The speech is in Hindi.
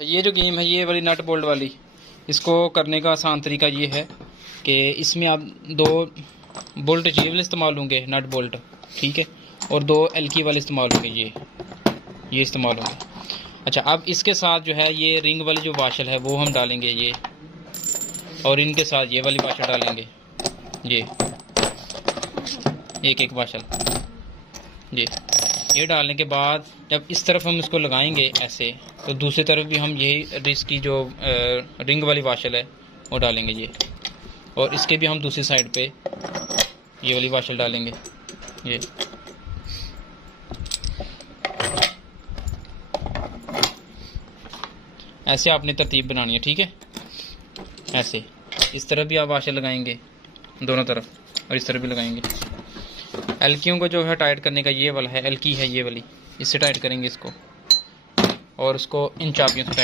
ये जो गेम है ये वाली नट बोल्ट वाली, इसको करने का आसान तरीका ये है कि इसमें आप दो बोल्ट जी वाले इस्तेमाल होंगे नट बोल्ट, ठीक है, और दो एल्की वाले इस्तेमाल होंगे, ये इस्तेमाल होंगे। अच्छा, अब इसके साथ जो है ये रिंग वाली जो वाशल है वो हम डालेंगे ये, और इनके साथ ये वाली वाशल डालेंगे, ये एक एक वाशल, ये डालने के बाद जब इस तरफ हम इसको लगाएंगे ऐसे, तो दूसरी तरफ भी हम यही रिस्क की जो रिंग वाली वाशल है वो डालेंगे ये, और इसके भी हम दूसरी साइड पे ये वाली वाशल डालेंगे ये। ऐसे आपने तरतीब बनानी है, ठीक है। ऐसे इस तरफ भी आप वाशल लगाएंगे दोनों तरफ, और इस तरफ भी लगाएंगे। एल्कियों को जो है टाइट करने का ये वाला है, एल्की है ये वाली, इससे टाइट करेंगे इसको, और उसको इन चाबियों से टाइट